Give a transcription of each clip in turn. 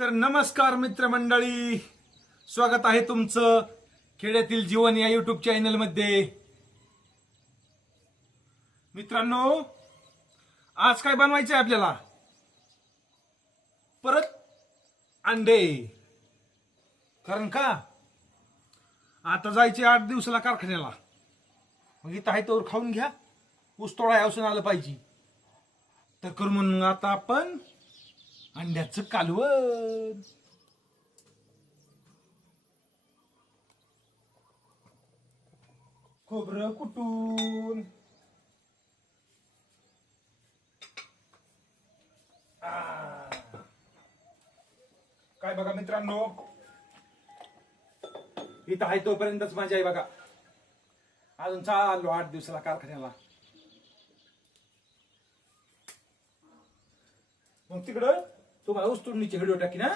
तर नमस्कार मित्रमंडळी, स्वागत आहे तुमचं खेड्यातील जीवन या युट्यूब चॅनल मध्ये. मित्रांनो, आज काय बनवायचं आहे आपल्याला? परत अंडे. कारण का आता जायचे 8 दिवसाला कारखान्याला. मग इथं आहे तोवर खाऊन घ्या, ऊस तोडाय असून आलं पाहिजे. तर करू म्हणून आता आपण अंड्याचं कालवण. खोबरं कुटून, काय बघा मित्रांनो, इथं आहे तोपर्यंतच मजा आहे बघा. अजून चाललो 8 दिवसाला कारखान्याला. मग तिकडं तुम्हाला ऊस तोडणीचे व्हिडिओ टाकी ना.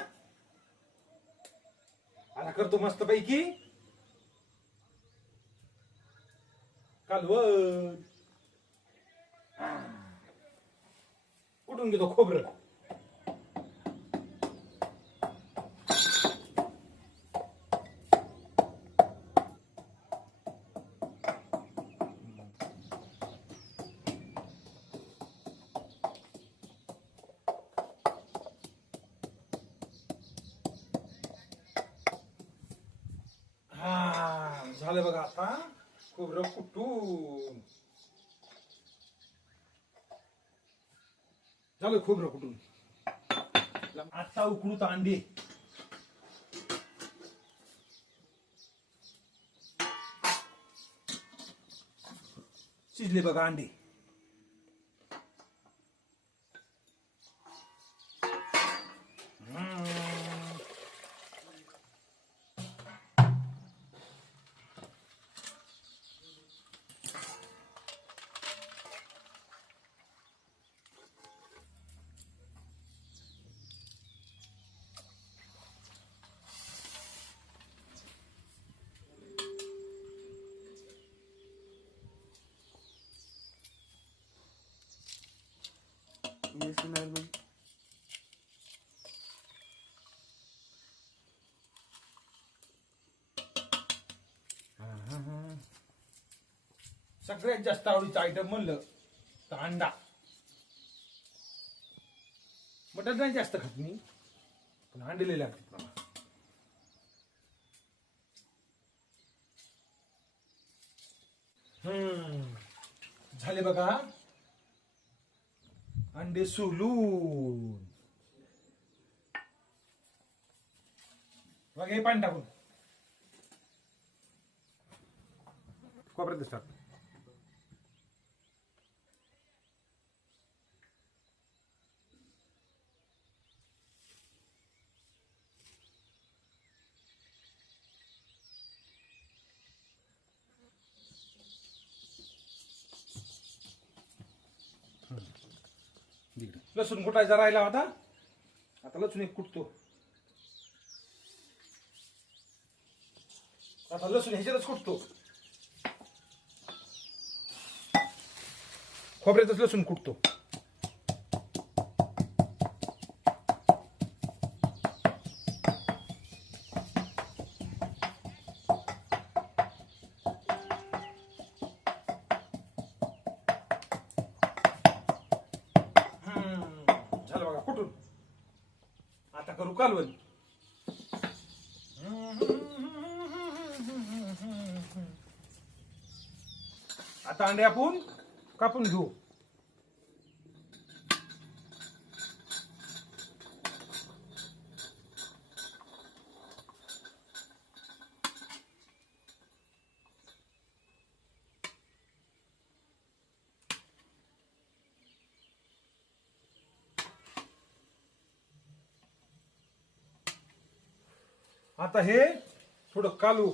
आता करतो मस्त पैकी कालवण. कुठून घेतो खोबरं. झालं बघा आता खोबरं कुटून. झालं खोबरं कुटून. आता उकडूत अंडे. शिजले बघा अंडे. सगळ्यात जास्त आवडीचं आयटम म्हणलं तर अंडा. मटण नाही जास्त खात मी, पण अंडे लय लागतात मला. झाले बघा अंडे सोलून. बघा हे पाणी टाकून खोबऱ्यात दिसतात. लसूण कुटायचा राहिला होता, आता लसूण एक कुटतो. आता लसूण ह्याच्यातच कुटतो, खोबऱ्यातच लसूण कुटतो. झालं बघा कुठून. आता करू कालवण. आता अंडे आपण कापून घेऊ. आता हे थोडं कालू.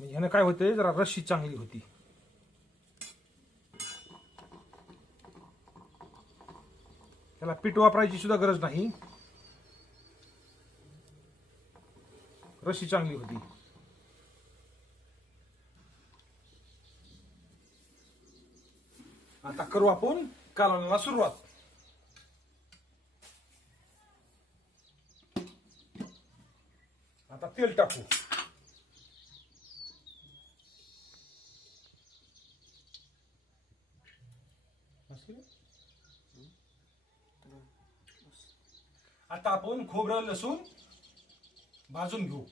ह्यानं काय होतंय, जरा रस्सी चांगली होती. त्याला पीठ वापरायची सुद्धा गरज नाही, रस्सी चांगली होती. आता करू आपण कालवणाला सुरुवात. आता तेल टाकू. आता आपण खोबरं लसूण भाजून घेऊ.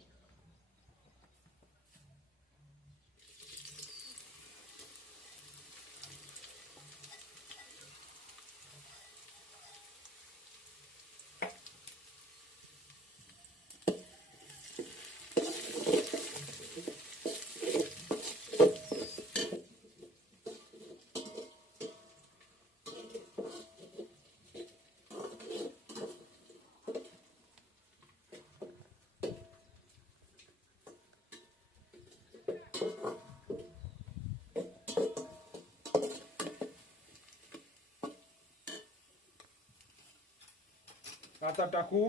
आता टाकू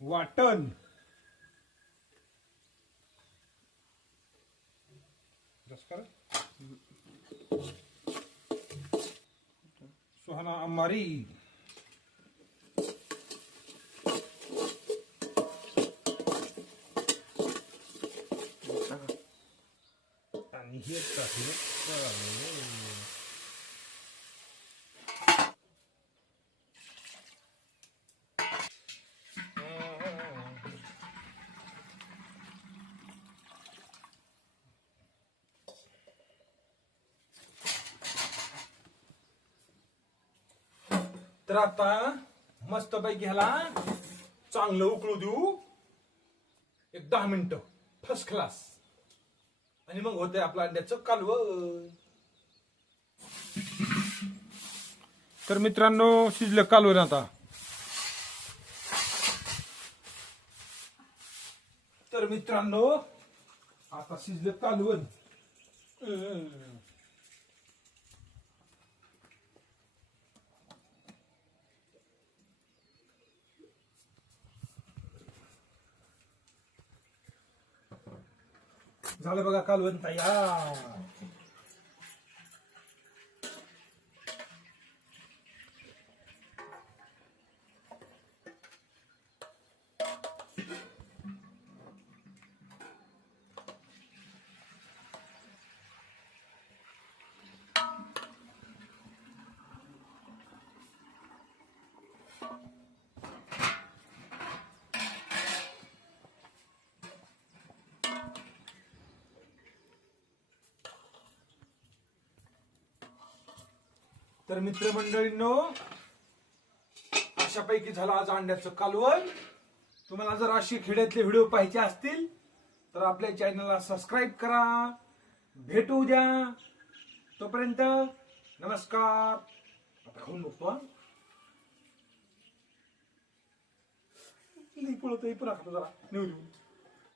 वाटण. सुहाना अंबारी, आणि हे टाकू. तर आता मस्त पैकी ह्याला चांगलं उकळू देऊ. एक 10 मिनिटं फर्स्ट क्लास. आणि मग होते आपलं अंड्याचं कालवण. तर मित्रांनो शिजलं कालवण. आता तर मित्रांनो आता शिजलं कालवण. झालं बघा कालवण तयार. तर मित्रमंडळींनो अशापैकी झालं आज अंड्याचं कालवण. तुम्हाला जर अशी खेड्यातले व्हिडिओ पाहिजे असतील तर आपल्या चॅनलला सबस्क्राईब करा. भेटू द्या. तोपर्यंत नमस्कार. आता खाऊन बघतो. पळत पण जरा नेऊ.